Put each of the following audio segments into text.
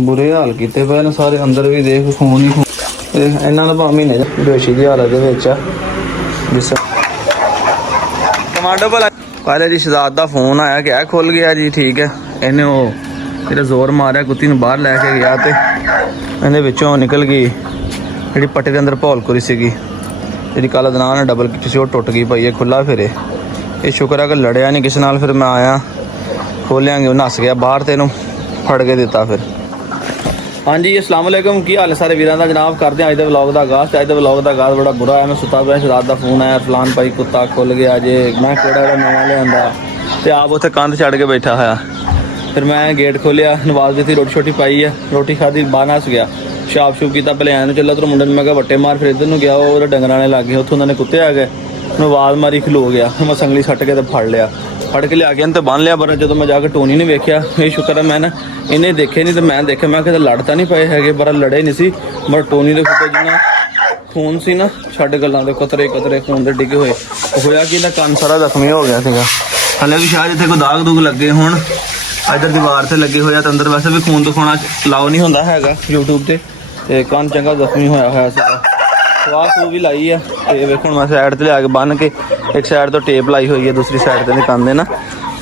ਬੁਰੇ ਹਾਲ ਕੀਤੇ ਪਏ ਨੇ ਸਾਰੇ। ਅੰਦਰ ਵੀ ਦੇਖ ਖੂਨ ਹੀ ਖੂਨ। ਇਹਨਾਂ ਦਾ ਭਾਵੇਂ ਮਹੀਨੇ ਬੇਹੋਸ਼ੀ ਦੀ ਹਾਲਤ ਦੇ ਵਿੱਚ ਆ। ਜਿਸ ਕਮਾਂਡੋ ਭਲਾ ਕਾਲੇ ਦੀ ਸ਼ਹਜ਼ਾਦ ਦਾ ਫੋਨ ਆਇਆ ਕਿ ਇਹ ਖੁੱਲ ਗਿਆ ਜੀ। ਠੀਕ ਹੈ, ਇਹਨੇ ਉਹ ਜਿਹੜਾ ਜ਼ੋਰ ਮਾਰਿਆ ਕੁੱਤੀ ਨੂੰ ਬਾਹਰ ਲੈ ਕੇ ਗਿਆ ਤੇ ਇਹਦੇ ਵਿੱਚੋਂ ਨਿਕਲ ਗਈ ਜਿਹੜੀ ਪੱਟੇ ਦੇ ਅੰਦਰ ਭੌਲਕੁਰੀ ਸੀਗੀ, ਜਿਹੜੀ ਕੱਲ੍ਹ ਦਨਾਂ ਨੇ ਡਬਲ ਕੀਤੀ ਸੀ, ਉਹ ਟੁੱਟ ਗਈ ਪਈ ਹੈ ਖੁੱਲ੍ਹਾ ਫਿਰੇ। ਇਹ ਸ਼ੁਕਰ ਆ ਕਿ ਲੜਿਆ ਨਹੀਂ ਕਿਸੇ ਨਾਲ। ਫਿਰ ਮੈਂ ਆਇਆ ਖੋਲਿਆਂਗੇ, ਉਹ ਨੱਸ ਗਿਆ ਬਾਹਰ ਤੇ ਇਹਨੂੰ ਫੜ ਕੇ ਦਿੱਤਾ ਫਿਰ। ਹਾਂਜੀ ਅਸਲਾਮ ਵਾਲੇਕੁਮ, ਕੀ ਹਾਲ ਹੈ ਸਾਰੇ ਵੀਰਾਂ ਦਾ। ਜਨਾਬ ਕਰਦੇ ਹਾਂ ਅੱਜ ਦੇ ਵਲੌਗ ਦਾ ਆਗਾਜ਼। ਅੱਜ ਦੇ ਵਲੌਗ ਦਾ ਆਗਾਜ਼ ਬੜਾ ਬੁਰਾ ਹੈ। ਮੈਂ ਸੁੱਤਾ ਪਿਆ, ਸ਼ਹਜ਼ਾਦ ਦਾ ਫੋਨ ਆਇਆ ਫਲਾਨ ਭਾਈ ਕੁੱਤਾ ਖੁੱਲ ਗਿਆ ਜੇ। ਮੈਂ ਕਿਹੜਾ ਨਵਾਂ ਲਿਆਂਦਾ ਤੇ ਆਪ ਉੱਥੇ ਕੰਧ ਚੜ੍ਹ ਕੇ ਬੈਠਾ ਹੋਇਆ। ਫਿਰ ਮੈਂ ਗੇਟ ਖੋਲਿਆ, ਨਵਾਜ਼ ਦਿੱਤੀ, ਰੋਟੀ ਛੋਟੀ ਪਾਈ ਹੈ, ਰੋਟੀ ਖਾਧੀ, ਬਾਹਰ ਨੱਸ ਗਿਆ। ਸ਼ਾਪ ਸ਼ੂਪ ਕੀਤਾ, ਪਹਿਲੇ ਐਨ ਚੱਲਾ ਤਰ ਮੁੰਡੇ ਨੂੰ ਮੈਂ ਕਿਹਾ ਵੱਟੇ ਮਾਰ। ਫਿਰ ਇੱਧਰ ਨੂੰ ਗਿਆ, ਉਹ ਡੰਗਰਾਂ ਨੇ ਲੱਗ ਗਏ, ਉੱਥੋਂ ਉਹਨਾਂ ਨੇ ਕੁੱਤੇ ਆ ਗਏ। ਮੈਂ ਆਵਾਜ਼ ਮਾਰੀ, ਖਲੋ ਗਿਆ। ਮੈਂ ਸੰਗਲੀ ਸੱਟ ਕੇ ਤੇ ਫੜ ਲਿਆ, ਫੜ ਕੇ ਲਿਆ ਕੇ ਤੇ ਬੰਨ ਲਿਆ। ਪਰ ਜਦੋਂ ਮੈਂ ਜਾ ਕੇ ਟੋਨੀ ਨਹੀਂ ਵੇਖਿਆ, ਇਹ ਸ਼ੁਕਰ ਹੈ ਮੈਂ ਨਾ ਇਹਨੇ ਦੇਖੇ ਨਹੀਂ ਤੇ ਮੈਂ ਦੇਖਿਆ। ਮੈਂ ਕਿਤੇ ਲੜ ਤਾਂ ਨਹੀਂ ਪਏ ਹੈਗੇ, ਪਰ ਲੜੇ ਨਹੀਂ ਸੀ। ਪਰ ਟੋਨੀ ਦੇ ਖੁੱਤੇ ਜਿੰਨਾ ਖੂਨ ਸੀ ਨਾ, ਛੱਡ ਗੱਲਾਂ ਦੇ ਕਤਰੇ ਕਤਰੇ ਖੂਨ ਦੇ ਡਿੱਗੇ ਹੋਏ। ਹੋਇਆ ਕਿ ਇਹਦਾ ਕੰਨ ਸਾਰਾ ਜ਼ਖਮੀ ਹੋ ਗਿਆ ਸੀਗਾ। ਹਲੇ ਵੀ ਸ਼ਾਇਦ ਇੱਥੇ ਕੋਈ ਦਾਗ ਦੂਗ ਲੱਗੇ ਹੋਣ। ਇੱਧਰ ਦੀਵਾਰ ਤੇ ਲੱਗੇ ਹੋਇਆ ਤੇ ਅੰਦਰ ਵੈਸੇ ਵੀ ਖੂਨ ਦਿਖਾਉਣਾ ਲਾਓ ਨਹੀਂ ਹੁੰਦਾ ਹੈਗਾ YouTube ਤੇ ਕੰਨ ਚੰਗਾ ਜ਼ਖਮੀ ਹੋਇਆ ਸੀਗਾ। ਸਵਾਹ ਵੀ ਲਾਈ ਆ ਤੇ ਵੇਖਣ ਮੈਂ ਸਾਈਡ ਤੇ ਲਿਆ ਕੇ ਬੰਨ ਕੇ, ਇੱਕ ਸਾਈਡ ਤੋਂ ਟੇਪ ਲਾਈ ਹੋਈ ਹੈ, ਦੂਸਰੀ ਸਾਈਡ ਤੇ ਕੰਨ ਦੇ ਨਾ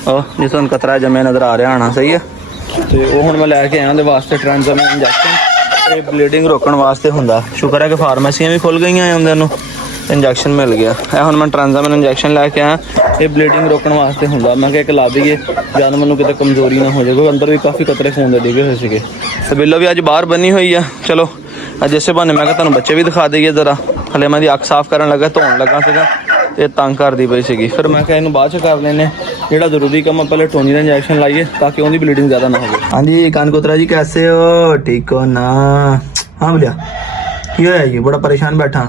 ਉਹ ਜਿਸ ਨੂੰ ਕਤਰਾ ਜਮਿਆ ਨਜ਼ਰ ਆ ਰਿਹਾ ਹੋਣਾ। ਸਹੀ ਹੈ। ਤੇ ਉਹ ਹੁਣ ਮੈਂ ਲੈ ਕੇ ਆਇਆ ਉਹਦੇ ਵਾਸਤੇ ਟ੍ਰਾਂਜ਼ੈਮਿਨ ਇੰਜੈਕਸ਼ਨ। ਇਹ ਬਲੀਡਿੰਗ ਰੋਕਣ ਵਾਸਤੇ ਹੁੰਦਾ। ਸ਼ੁਕਰ ਹੈ ਕਿ ਫਾਰਮੇਸੀਆਂ ਵੀ ਖੁੱਲ ਗਈਆਂ ਉਹਦੇ ਨੂੰ ਇੰਜੈਕਸ਼ਨ ਮਿਲ ਗਿਆ। ਇਹ ਹੁਣ ਮੈਂ ਟ੍ਰਾਂਜ਼ੈਮਿਨ ਇੰਜੈਕਸ਼ਨ ਲੈ ਕੇ ਆਇਆ। ਇਹ ਬਲੀਡਿੰਗ ਰੋਕਣ ਵਾਸਤੇ ਹੁੰਦਾ। ਮੈਂ ਕਿਹਾ ਇੱਕ ਲਾ ਦਈਏ ਜਦ ਮੈਨੂੰ ਕਿਤੇ ਕਮਜ਼ੋਰੀ ਨਾ ਹੋ ਜਾਏ, ਕਿਉਂਕਿ ਅੰਦਰ ਵੀ ਕਾਫੀ ਕਤਰੇ ਖੂਨ ਦੇ ਡਿੱਗੇ ਹੋਏ ਸੀਗੇ। ਸਬੀਲੋ ਵੀ ਅੱਜ ਬਾਹਰ ਬੰਨੀ ਹੋਈ ਆ। ਚਲੋ ਅੱਜ ਇਸੇ ਬਹਾਨੇ ਮੈਂ ਕਿਹਾ ਤੁਹਾਨੂੰ ਬੱਚੇ ਵੀ ਦਿਖਾ ਦਈਏ ਜ਼ਰਾ। ਹਲੇ ਮੈਂ ਦੀ ਅੱਖ ਸਾਫ਼ ਕਰਨ ਲੱਗਾ, ਧੋਣ ਲੱਗਾ ਸੀਗਾ ਤੇ ਤੰਗ ਕਰਦੀ ਪਈ ਸੀਗੀ। ਫਿਰ ਮੈਂ ਕਿਹਾ ਇਹਨੂੰ ਬਾਅਦ 'ਚ ਕਰ ਲੈਂਦੇ, ਜਿਹੜਾ ਜ਼ਰੂਰੀ ਕੰਮ ਪਹਿਲੇ ਟੋਨੀ ਦਾ ਇੰਜੈਕਸ਼ਨ ਲਾਈਏ ਤਾਂ ਕਿ ਉਹਦੀ ਬਲੀਡਿੰਗ ਜ਼ਿਆਦਾ ਨਾ ਹੋਵੇ। ਹਾਂਜੀ ਕਾਨਕੋਤਰਾ ਜੀ ਕੈਸੇ ਹੋ, ਠੀਕ ਹੋ ਨਾ? ਹਾਂ ਬੋਲਿਆ ਕੀ ਹੋਇਆ ਜੀ? ਬੜਾ ਪਰੇਸ਼ਾਨ ਬੈਠਾ।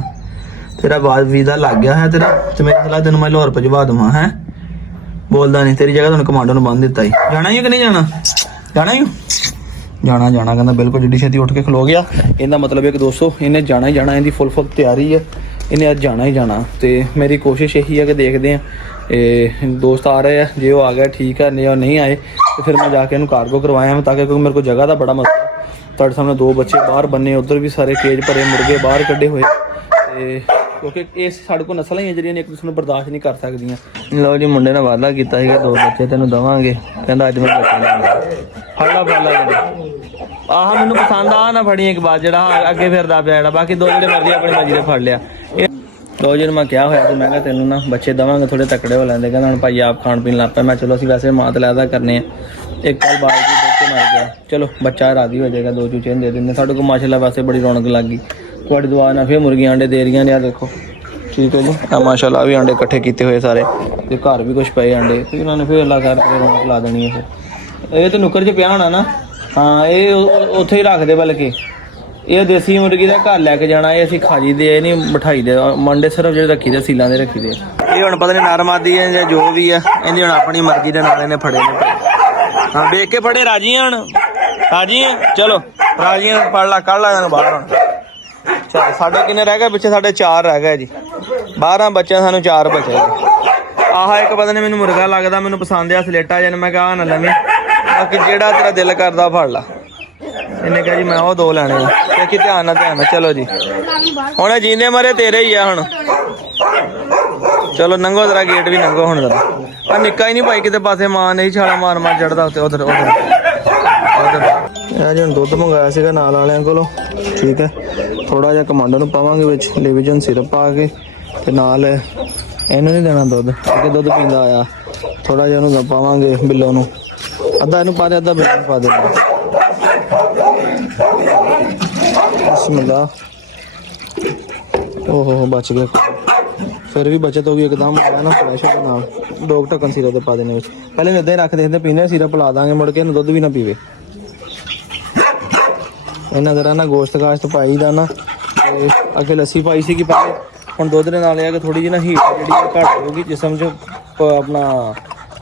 ਤੇਰਾ ਵੀਜ਼ਾ ਲੱਗ ਗਿਆ ਹੈ ਤੇਰਾ, ਤੇ ਮੇਰੀ ਸਲਾਹ ਤੈਨੂੰ ਮੈਂ ਲਾਹੌਰ ਭਜਵਾ ਦੇਵਾਂ। ਹੈ ਬੋਲਦਾ ਨਹੀਂ, ਤੇਰੀ ਜਗ੍ਹਾ ਤੁਹਾਨੂੰ ਕਮਾਂਡੋ ਨੂੰ ਬੰਨ ਦਿੱਤਾ ਹੀ। ਜਾਣਾ ਹੀ ਕਿ ਨਹੀਂ ਜਾਣਾ? ਜਾਣਾ ਹੀ ਜਾਣਾ ਕਹਿੰਦਾ ਬਿਲਕੁਲ। ਜਿੱਡੀ ਛੇਤੀ ਉੱਠ ਕੇ ਖਲੋ ਗਿਆ। ਇਹਦਾ ਮਤਲਬ ਹੈ ਕਿ ਦੋਸਤੋ ਇਹਨੇ ਜਾਣਾ ਹੀ ਜਾਣਾ। ਇਹਦੀ ਫੁੱਲ ਤਿਆਰੀ ਹੈ, ਇਹਨੇ ਅੱਜ ਜਾਣਾ ਹੀ ਜਾਣਾ। ਤੇ ਮੇਰੀ ਕੋਸ਼ਿਸ਼ ਇਹੀ ਹੈ ਕਿ ਦੇਖਦੇ ਹਾਂ ਇਹ ਦੋਸਤ ਆ ਰਹੇ ਆ, ਜੇ ਉਹ ਆ ਗਿਆ ਠੀਕ ਹੈ, ਨਹੀਂ ਆਏ ਤੇ ਫਿਰ ਮੈਂ ਜਾ ਕੇ ਇਹਨੂੰ ਕਾਰਗੋ ਕਰਵਾਇਆ ਤਾਂ ਕਿ, ਕਿਉਂਕਿ ਮੇਰੇ ਕੋਲ ਜਗ੍ਹਾ ਦਾ ਬੜਾ ਮਸਲਾ। ਤੁਹਾਡੇ ਸਾਹਮਣੇ 2 ਬੱਚੇ ਬਾਹਰ ਬੰਨੇ, ਉੱਧਰ ਵੀ ਸਾਰੇ ਕੇਜ ਭਰੇ, ਮੁਰਗੇ ਬਾਹਰ ਕੱਢੇ ਹੋਏ। ਤੇ ਕਿਉਂਕਿ ਇਹ ਸਾਡੇ ਕੋਲ ਨਸਲਾਂ ਹੀ ਹੈ ਜਿਹੜੀਆਂ ਇੱਕ ਦੂਸਰੇ ਨੂੰ ਬਰਦਾਸ਼ਤ ਨਹੀਂ ਕਰ ਸਕਦੀਆਂ। ਲਓ ਜੀ ਮੁੰਡੇ ਨੇ ਵਾਅਦਾ ਕੀਤਾ ਸੀਗਾ 2 ਬੱਚੇ ਤੈਨੂੰ ਦੇਵਾਂਗੇ, ਕਹਿੰਦਾ ਅੱਜ ਮੈਂ ਬੱਚੇ ਫੜਲਾ ਆਹ ਮੈਨੂੰ ਪਸੰਦ ਆ ਨਾ ਫੜੀ ਇੱਕ ਬਾਤ, ਜਿਹੜਾ ਅੱਗੇ ਫਿਰਦਾ ਪਿਆ ਜਿਹੜਾ। ਬਾਕੀ 2 ਜਿਹੜੇ ਮਰਜ਼ੀ ਆਪਣੀ ਮਰਜ਼ੀ ਦੇ ਫੜ ਲਿਆ। ਲਓ ਜੀ ਮੈਂ ਕਿਹਾ ਹੋਇਆ ਸੀ, ਮੈਂ ਕਿਹਾ ਤੈਨੂੰ ਨਾ ਬੱਚੇ ਦੇਵਾਂਗੇ, ਥੋੜੇ ਤਕੜੇ ਹੋ ਲੈਂਦੇ। ਕਹਿੰਦਾ ਹੁਣ ਭਾਈ ਆਪ ਖਾਣ ਪੀਣ ਲੱਗ ਪਿਆ। ਮੈਂ ਚਲੋ ਅਸੀਂ ਵੈਸੇ ਮਾਤ ਲੈਦਾ ਕਰਨੇ ਆ। ਇੱਕ ਕੱਲ ਬਾਲਟੀ ਬੱਚੇ ਮਰ ਗਿਆ, ਚਲੋ ਬੱਚਾ ਰਾਜ਼ੀ ਹੋ ਜਾਏਗਾ। 2 ਚੂਚੇ ਦੇ ਦਿੰਦੇ ਸਾਡੇ ਕੋਲ। ਮਾਸ਼ਾਅੱਲਾ ਵੈਸੇ ਬੜੀ ਰੌਣਕ ਲੱਗ ਗਈ। ਤੁਹਾਡੀ ਦੁਆ ਨਾਲ ਫਿਰ ਮੁਰਗੀਆਂ ਅੰਡੇ ਦੇ ਰਹੀਆਂ ਨੇ। ਆ ਦੇਖੋ ਠੀਕ ਹੈ ਜੀ, ਮਾਸ਼ਾਅੱਲਾ ਵੀ ਅੰਡੇ ਇਕੱਠੇ ਕੀਤੇ ਹੋਏ ਸਾਰੇ, ਤੇ ਘਰ ਵੀ ਕੁਛ ਪਏ ਅੰਡੇ। ਤੇ ਉਹਨਾਂ ਨੇ ਫਿਰ ਅੱਲਾ ਕਰਕੇ ਰੌਣਕ ਲਾ ਦੇਣੀ ਹੈ। ਫਿਰ ਇਹ ਤਾਂ ਨੁੱਕਰ 'ਚ ਪਿਆ ਹੋਣਾ ਨਾ। ਹਾਂ ਇਹ ਉੱਥੇ ਹੀ ਰੱਖਦੇ, ਬਲਕਿ ਇਹ ਦੇਸੀ ਮੁਰਗੀ ਦਾ ਘਰ ਲੈ ਕੇ ਜਾਣਾ। ਇਹ ਅਸੀਂ ਖਾਜੀ ਦੇ, ਇਹ ਨਹੀਂ ਬਿਠਾਈ ਦੇ। ਮੰਡੇ ਸਿਰਫ ਜਿਹੜੇ ਰੱਖੀ ਦੇ ਸੀਲਾਂ ਦੇ ਰੱਖੀ ਦੇ। ਇਹ ਹੁਣ ਪਤਾ ਨਹੀਂ ਨਰਮਾਦੀ ਹੈ ਜਾਂ ਜੋ ਵੀ ਹੈ, ਇਹਦੀ ਹੁਣ ਆਪਣੀ ਮਰਜ਼ੀ ਦੇ ਨਾਲ ਇਹਨੇ ਫੜੇ ਨੇ। ਹਾਂ ਵੇਖ ਕੇ ਫੜੇ। ਰਾਜੀ ਹੁਣ ਰਾਜੀ ਚਲੋ ਰਾਜੀ ਫੜ ਲਾ, ਕੱਢ ਲਾ ਇਹਨੂੰ ਬਾਹਰ। ਹੁਣ ਸਾਡੇ ਕਿੰਨੇ ਰਹਿ ਗਏ ਪਿੱਛੇ? ਸਾਡੇ 4 ਰਹਿ ਗਏ ਜੀ। 12 ਬੱਚਿਆਂ ਸਾਨੂੰ 4 ਬਚੇ। ਆਹ ਇੱਕ ਪਤਾ ਨਹੀਂ ਮੈਨੂੰ ਮੁਰਗਾ ਲੱਗਦਾ, ਮੈਨੂੰ ਪਸੰਦ ਆ ਸਲੇਟਾ ਜਨ। ਮੈਂ ਕਿਹਾ ਨਾ ਲਵੇਂ, ਬਾਕੀ ਜਿਹੜਾ ਤੇਰਾ ਦਿਲ ਕਰਦਾ ਫੜ ਲਾ। ਇਹਨੇ ਕਿਹਾ ਜੀ ਮੈਂ ਉਹ 2 ਲੈਣੇ ਆ। ਕਿ ਧਿਆਨ ਨਾਲ ਚਲੋ ਜੀ। ਹੁਣ ਜੀਨੇ ਮਰੇ ਤੇਰੇ ਹੀ ਆ ਹੁਣ। ਚਲੋ ਨੰਗੋ ਜ਼ਰਾ, ਗੇਟ ਵੀ ਨੰਗੋ ਹੁਣ ਜ਼ਰਾ। ਆ ਨਿੱਕਾ ਹੀ ਨਹੀਂ ਭਾਈ ਕਿਤੇ ਪਾਸੇ, ਮਾਂ ਨਹੀਂ ਛਾਲਾ ਮਾਰ ਚੜਦਾ ਉੱਤੇ। ਉਧਰ ਇਹ ਜੀ ਹੁਣ ਦੁੱਧ ਮੰਗਾਇਆ ਸੀਗਾ ਨਾਲ ਵਾਲਿਆਂ ਕੋਲੋਂ। ਠੀਕ ਹੈ, ਥੋੜਾ ਜਿਹਾ ਕਮਾਂਡੋ ਨੂੰ ਪਾਵਾਂਗੇ ਵਿੱਚ, ਲਿਵੀਜਨ ਸਿਰਪ ਪਾ ਕੇ, ਤੇ ਨਾਲ ਇਹਨੂੰ ਨਹੀਂ ਦੇਣਾ ਦੁੱਧ ਕਿਉਂਕਿ ਦੁੱਧ ਪੀਂਦਾ ਆਇਆ। ਥੋੜਾ ਜਿਹਾ ਉਹਨੂੰ ਪਾਵਾਂਗੇ ਬਿੱਲੋ ਨੂੰ। ਅੱਧਾ ਇਹਨੂੰ ਪਾ ਦੇ, ਅੱਧਾ ਬਿੱਲੋ ਨੂੰ ਪਾ ਦੇ। ਬਿਸਮਿਲ੍ਲਾ। ਓਹੋ ਬਚ ਗਿਆ। ਫਿਰ ਵੀ ਬਚਤ ਹੋ ਗਈ ਇੱਕਦਮ। ਆਇਆ ਨਾ ਫਰੈਸ਼ ਦੇ ਨਾਲ। 2 ਢੱਕਣ ਸਿਰਪ ਦੇ ਪਾ ਦੇਣੇ ਵਿੱਚ। ਪਹਿਲੇ ਇੱਦਾਂ ਹੀ ਰੱਖ ਦੇ, ਪੀਂਦੇ ਸਿਰਪ ਲਾ ਦਾਂਗੇ, ਮੁੜ ਕੇ ਇਹਨੂੰ ਦੁੱਧ ਵੀ ਨਾ ਪੀਵੇ। ਇਹਨਾਂ ਜ਼ਰਾ ਨਾ ਗੋਸ਼ਤ ਗਾਸ਼ਤ ਪਾਈ ਦਾ ਨਾ। ਤੇ ਅੱਗੇ ਲੱਸੀ ਪਾਈ ਸੀਗੀ ਪਹਿਲੇ, ਹੁਣ ਦੁੱਧ ਦੇ ਨਾਲ ਇਹ ਕਿ ਥੋੜੀ ਜਿਹੀ ਨਾ ਹੀਟ ਜਿਹੜੀ ਘੱਟ ਹੋਊਗੀ ਜਿਸਮ 'ਚ, ਆਪਣਾ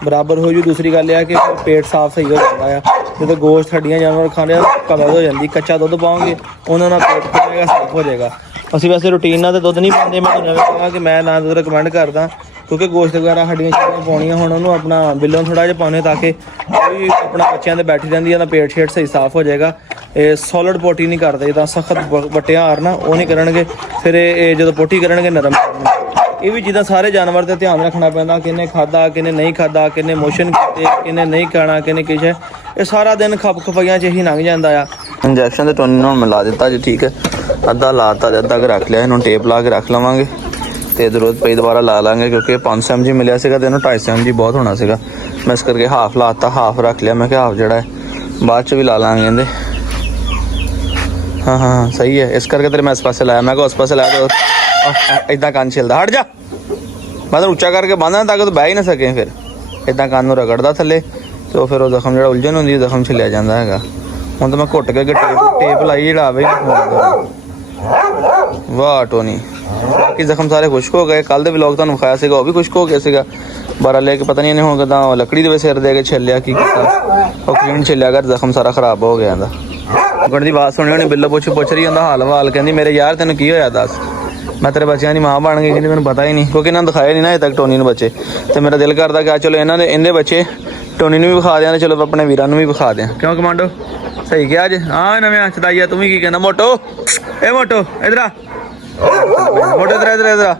ਬਰਾਬਰ ਹੋ ਜੂ। ਦੂਸਰੀ ਗੱਲ ਇਹ ਆ ਕਿ ਪੇਟ ਸਾਫ਼ ਸਹੀ ਹੋ ਜਾਂਦਾ ਆ। ਜਦੋਂ ਗੋਸ਼ਤ ਹੱਡੀਆਂ ਜਾਨਵਰ ਖਾਂਦੇ ਆ ਕਬਜ਼ ਹੋ ਜਾਂਦੀ। ਕੱਚਾ ਦੁੱਧ ਪਾਵਾਂਗੇ ਉਹਨਾਂ ਨਾਲ ਪੇਟ ਖੁੱਲੇਗਾ, ਸਾਫ਼ ਹੋ ਜਾਏਗਾ। ਅਸੀਂ ਵੈਸੇ ਰੂਟੀਨ ਨਾਲ ਤਾਂ ਦੁੱਧ ਨਹੀਂ ਪਾਉਂਦੇ। ਮੈਂ ਤੁਹਾਨੂੰ ਕਹਾਂਗਾ ਕਿ ਮੈਂ ਨਾ ਦੁੱਧ ਰਿਕਮੈਂਡ ਕਰਦਾ, ਕਿਉਂਕਿ ਗੋਸ਼ਤ ਵਗੈਰਾ ਹੱਡੀਆਂ ਛੱਡੀਆਂ ਪਾਉਣੀਆਂ, ਹੁਣ ਉਹਨੂੰ ਆਪਣਾ ਬਿੱਲੋਂ ਥੋੜ੍ਹਾ ਜਿਹਾ ਪਾਉਂਦੇ ਤਾਂ ਕਿ ਉਹ ਵੀ ਆਪਣਾ ਬੱਚਿਆਂ ਦੇ ਬੈਠੀ ਰਹਿੰਦੀ ਹੈ, ਤਾਂ ਪੇਟ ਸ਼ੇਟ ਸਹੀ ਸਾਫ਼ ਹੋ ਜਾਏਗਾ। ਇਹ ਸੋਲਿਡ ਪੋਟੀ ਨਹੀਂ ਕਰਦੇ, ਤਾਂ ਸਖਤ ਵੱਟਿਆ ਹਾਰ ਨਾ ਉਹ ਨਹੀਂ ਕਰਨਗੇ, ਫਿਰ ਇਹ ਜਦੋਂ ਪੋਟੀ ਕਰਨਗੇ ਨਰਮ ਕਰਨਗੇ। ਇਹ ਵੀ ਜਿੱਦਾਂ ਸਾਰੇ ਜਾਨਵਰ ਤੇ ਧਿਆਨ ਰੱਖਣਾ ਪੈਂਦਾ, ਕਿਹਨੇ ਖਾਧਾ ਕਿਹਨੇ ਨਹੀਂ ਖਾਧਾ, ਕਿਹਨੇ ਮੋਸ਼ਨ ਕੀਤੇ ਕਿਹਨੇ ਨਹੀਂ ਖਾਣਾ, ਕਿਹਨੇ ਕੁਛ ਹੈ, ਇਹ ਸਾਰਾ ਦਿਨ ਖਪ ਖਪਾਈਆਂ 'ਚ ਹੀ ਲੰਘ ਜਾਂਦਾ ਆ। ਇੰਜੈਕਸ਼ਨ ਤੇ ਟੋਨੀ ਨੂੰ ਮਿਲਾ ਦਿੱਤਾ ਜੀ, ਠੀਕ ਹੈ, ਅੱਧਾ ਲਾਤਾ ਤੇ ਅੱਧਾ ਕੁ ਰੱਖ ਲਿਆ, ਇਹਨੂੰ ਟੇਪ ਲਾ ਕੇ ਰੱਖ ਲਵਾਂਗੇ ਤੇ ਜ਼ਰੂਰਤ ਪਈ ਦੁਬਾਰਾ ਲਾ ਲਾਂਗੇ, ਕਿਉਂਕਿ 500 mg ਮਿਲਿਆ ਸੀਗਾ ਤੇ ਇਹਨੂੰ 250 mg ਬਹੁਤ ਹੋਣਾ ਸੀਗਾ। ਮੈਂ ਇਸ ਕਰਕੇ ਹਾਫ ਲਾਤਾ, ਹਾਫ ਰੱਖ ਲਿਆ, ਮੈਂ ਕਿਹਾ ਹਾਫ ਜਿਹੜਾ ਹੈ ਬਾਅਦ 'ਚ ਵੀ ਲਾ ਲਾਂਗੇ ਇਹਦੇ। ਹਾਂ ਸਹੀ ਹੈ, ਇਸ ਕਰਕੇ ਤੇਰੇ ਮੈਂ ਇਸ ਪਾਸੇ ਲਾਇਆ, ਮੈਂ ਕਿਹਾ ਉਸ ਪਾਸੇ ਲਾਇਆ ਤੇ ਇੱਦਾਂ ਕੰਨ ਛਿਲਦਾ, ਹਟ ਜਾ, ਮੈਂ ਤਾਂ ਉੱਚਾ ਕਰਕੇ ਬੰਨ੍ਹਦਾ ਤਾਂ ਕਿ ਤੂੰ ਬਹਿ ਹੀ ਨਾ ਸਕੇ, ਫਿਰ ਇੱਦਾਂ ਕੰਨ ਨੂੰ ਰਗੜਦਾ ਥੱਲੇ ਤੇ ਉਹ ਫਿਰ ਉਹ ਜ਼ਖਮ ਜਿਹੜਾ ਉਲਝਣ ਹੁੰਦੀ ਜ਼ਖਮ ਛਿਲਿਆ ਜਾਂਦਾ ਹੈਗਾ। ਹੁਣ ਤਾਂ ਮੈਂ ਘੁੱਟ ਕੇ ਟੇਪ ਲਾਈ ਜਿਹੜਾ ਆਵੇ। ਵਾਹ ਟੋਨੀ, ਬਾਕੀ ਜ਼ਖਮ ਸਾਰੇ ਖੁਸ਼ਕ ਹੋ ਗਏ। ਕੱਲ੍ਹ ਦੇ ਵਲੋਗ ਤੁਹਾਨੂੰ ਵਿਖਾਇਆ ਸੀਗਾ, ਉਹ ਵੀ ਖੁਸ਼ਕ ਹੋ ਗਿਆ ਸੀਗਾ। ਬਾਰਾ ਲੈ ਕੇ ਪਤਾ ਨਹੀਂ ਇਹਨੇ ਹੁਣ ਕਿੱਦਾਂ ਲੱਕੜੀ ਦੇ ਵਿੱਚ ਸਿਰ ਦੇ ਕੇ ਛਿੱਲਿਆ, ਕੀ ਕੀਤਾ ਉਹ ਕਲੀਨ ਛਿੱਲਿਆ ਕਰ, ਜ਼ਖਮ ਸਾਰਾ ਖਰਾਬ ਹੋ ਗਿਆ ਇਹਦਾ। ਗੁੜ ਦੀ ਆਵਾਜ਼ ਸੁਣੀ ਹੋਣੀ, ਬਿੱਲੋ ਪੁੱਛ ਰਹੀ ਹੁੰਦਾ ਹਾਲ ਵਾਲ, ਕਹਿੰਦੀ ਮੇਰੇ ਯਾਰ ਤੈਨੂੰ ਕੀ ਹੋਇਆ ਦੱਸ, ਮੈਂ ਤੇਰੇ ਬੱਚਿਆਂ ਦੀ ਮਾਂ ਬਣ ਗਈ, ਕਹਿੰਦੀ ਮੈਨੂੰ ਪਤਾ ਹੀ ਨਹੀਂ, ਕਿਉਂਕਿ ਇਹਨਾਂ ਨੂੰ ਦਿਖਾਇਆ ਨਹੀਂ ਨਾ ਅਜੇ ਤੱਕ ਟੋਨੀ ਨੂੰ ਬੱਚੇ, ਤੇ ਮੇਰਾ ਦਿਲ ਕਰਦਾ ਕਿ ਚਲੋ ਇਹਦੇ ਬੱਚੇ ਟੋਨੀ ਨੂੰ ਵੀ ਵਿਖਾ ਦਿਆਂ ਤੇ ਚਲੋ ਆਪਣੇ ਵੀਰਾਂ ਨੂੰ ਵੀ ਵਿਖਾ ਦਿਆਂ। ਕਿਉਂ ਕਮਾਂਡੋ ਸਹੀ ਕਿਹਾ ਅੱਜ? ਹਾਂ ਨਵੇਂ ਚਦਾਈਆ, ਤੂੰ ਵੀ ਕੀ ਕਹਿੰਦਾ? ਮੋਟੋ ਇਹ ਮੋਟੋ ਇਧਰ ਆ, ਮੋਟੋ ਇਧਰ ਆ,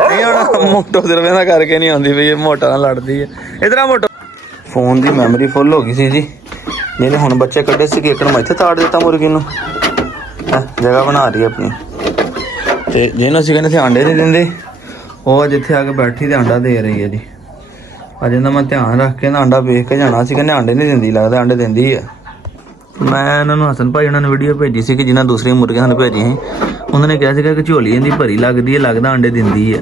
ਨਹੀਂ ਹੁਣ ਮੋਟੋ ਸਿਰਫ ਦਾ ਕਰਕੇ ਨਹੀਂ ਆਉਂਦੀ ਬਈ, ਇਹ ਮੋਟਾ ਨਾਲ ਲੜਦੀ ਹੈ। ਇਧਰ ਆ ਮੋਟੋ। ਫੋਨ ਦੀ ਮੈਮਰੀ ਫੁੱਲ ਹੋ ਗਈ ਸੀ ਜੀ, ਜਿਹਨੇ ਹੁਣ ਬੱਚੇ ਕੱਢੇ ਸੀ, ਇੱਕ ਨੂੰ ਮੈਂ ਇੱਥੇ ਤਾੜ ਦਿੱਤਾ ਮੁਰਗੀ ਨੂੰ, ਜਗ੍ਹਾ ਬਣਾ ਰਹੀ ਆਪਣੀ। ਤੇ ਜਿਹਨੂੰ ਅਸੀਂ ਕਹਿੰਦੇ ਸੀ ਆਂਡੇ ਨਹੀਂ ਦਿੰਦੇ, ਉਹ ਅੱਜ ਇੱਥੇ ਆ ਕੇ ਬੈਠੀ ਤੇ ਆਂਡਾ ਦੇ ਰਹੀ ਹੈ ਜੀ। ਅੱਜ ਇਹਦਾ ਮੈਂ ਧਿਆਨ ਰੱਖ ਕੇ ਨਾ ਆਂਡਾ ਵੇਖ ਕੇ ਜਾਣਾ ਸੀ, ਕਹਿੰਦੇ ਆਂਡੇ ਨਹੀਂ ਦਿੰਦੀ, ਲੱਗਦਾ ਆਂਡੇ ਦਿੰਦੀ ਹੈ। ਮੈਂ ਇਹਨਾਂ ਨੂੰ ਹਸਨ ਭਾਈ ਉਹਨਾਂ ਨੂੰ ਵੀਡੀਓ ਭੇਜੀ ਸੀ ਕਿ ਜਿਹਨਾਂ ਦੂਸਰੀਆਂ ਮੁਰਗੀਆਂ ਨੂੰ ਭੇਜੀ ਸੀ, ਉਹਨਾਂ ਨੇ ਕਿਹਾ ਸੀਗਾ ਕਿ ਝੋਲੀ ਇਹਦੀ ਭਰੀ ਲੱਗਦੀ ਹੈ, ਲੱਗਦਾ ਆਂਡੇ ਦਿੰਦੀ ਹੈ,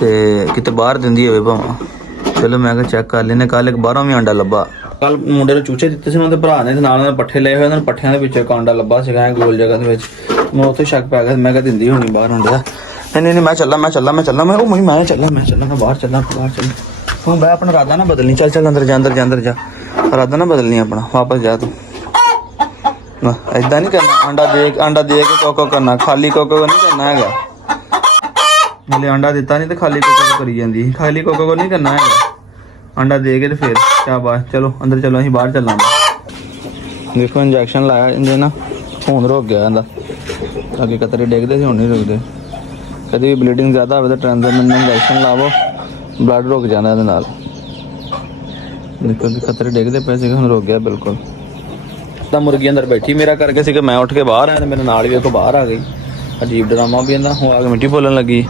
ਤੇ ਕਿਤੇ ਬਾਹਰ ਦਿੰਦੀ ਹੋਵੇ ਭਾਵੇਂ। ਚਲੋ ਮੈਂ ਕਿਹਾ ਚੈੱਕ ਕਰ ਲੈਨੇ। ਕੱਲ੍ਹ ਇੱਕ ਬਾਹਰੋਂ ਵੀ ਆਂਡਾ ਲੱਭਾ, ਕੱਲ ਮੁੰਡੇ ਨੂੰ ਚੂਚੇ ਦਿੱਤੇ ਸੀ ਉਹਨਾਂ ਦੇ ਭਰਾ ਨੇ, ਤੇ ਨਾਲ ਉਹਨਾਂ ਪੱਠੇ ਲਏ ਹੋਏ, ਉਹਨਾਂ ਪੱਠਿਆਂ ਦੇ ਵਿੱਚ ਇੱਕ ਆਂਡਾ ਲੱਭਾ ਸੀਗਾ ਗੋਲ ਜਗ੍ਹਾ ਦੇ ਵਿੱਚ। ਮੈਂ ਉੱਥੇ ਸ਼ੱਕ ਪੈ ਗਿਆ, ਮੈਂ ਕਿਹਾ ਦਿੰਦੀ ਹੋਣੀ ਬਾਹਰ ਆਂਡੇ ਦਾ। ਨਹੀਂ ਮੈਂ ਚੱਲਾਂ ਮੈਂ ਚੱਲਾਂ ਮੈਂ ਉਹ ਮੈਂ ਚੱਲਾਂ ਮੈਂ ਬਾਹਰ ਚੱਲਾਂ। ਤੂੰ ਬੈ ਆਪਣਾ ਇਰਾਦਾ ਨਾ ਬਦਲਣੀ, ਚੱਲ ਅੰਦਰ ਜਾ, ਇਰਾਦਾ ਨਾ ਬਦਲਣੀ ਆਪਣਾ, ਵਾਪਸ ਜਾ ਤੂੰ। ਏਦਾਂ ਨਹੀਂ ਕਰਨਾ, ਆਂਡਾ ਦੇ ਕੇ ਕੋਕੋ ਕਰਨਾ, ਖਾਲੀ ਕੋਕੋ ਨਹੀਂ ਕਰਨਾ ਹੈਗਾ। ਹਲੇ ਆਂਡਾ ਦਿੱਤਾ ਨਹੀਂ ਤੇ ਖਾਲੀ ਕੋਕੋ ਕਰੀ ਜਾਂਦੀ, ਖਾਲੀ ਕੋਕੋ ਨਹੀਂ ਕਰਨਾ ਹੈਗਾ, ਆਂਡਾ ਦੇ ਕੇ ਤੇ ਫਿਰ ਕਿਆ ਬਾਤ। ਚਲੋ ਅੰਦਰ ਚਲੋ, ਅਸੀਂ ਬਾਹਰ ਚੱਲਾਂਗੇ। ਦੇਖੋ ਇੰਜੈਕਸ਼ਨ ਲਾਇਆ ਇਹਦੇ ਨਾ, ਖੂਨ ਰੁਕ ਗਿਆ ਇਹਦਾ, ਅੱਗੇ ਕਤਰੇ ਡਿੱਗਦੇ ਸੀ ਹੁਣ ਨਹੀਂ ਰੁਕਦੇ। ਕਦੇ ਵੀ ਬਲੀਡਿੰਗ ਜ਼ਿਆਦਾ ਹੋਵੇ ਤਾਂ ਟ੍ਰਾਂਸਮੈਨ ਇੰਜੈਕਸ਼ਨ ਲਾਵੋ, ਬਲੱਡ ਰੁਕ ਜਾਂਦਾ ਇਹਦੇ ਨਾਲ। ਦੇਖੋ ਕਿ ਕਤਰੇ ਡਿੱਗਦੇ ਪਏ ਸੀਗੇ, ਹੁਣ ਰੁਕ ਗਿਆ ਬਿਲਕੁਲ। ਤਾਂ ਮੁਰਗੀ ਅੰਦਰ ਬੈਠੀ ਮੇਰਾ ਕਰਕੇ ਸੀ ਕਿ ਮੈਂ ਉੱਠ ਕੇ ਬਾਹਰ ਆਇਆ ਤੇ ਮੇਰੇ ਨਾਲ ਵੀ ਵੇਖੋ ਬਾਹਰ ਆ ਗਈ। ਅਜੀਬ ਡਰਾਮਾ ਵੀ ਇਹਦਾ, ਉਹ ਆ ਕੇ ਮਿੱਟੀ ਬੋਲਣ ਲੱਗੀ।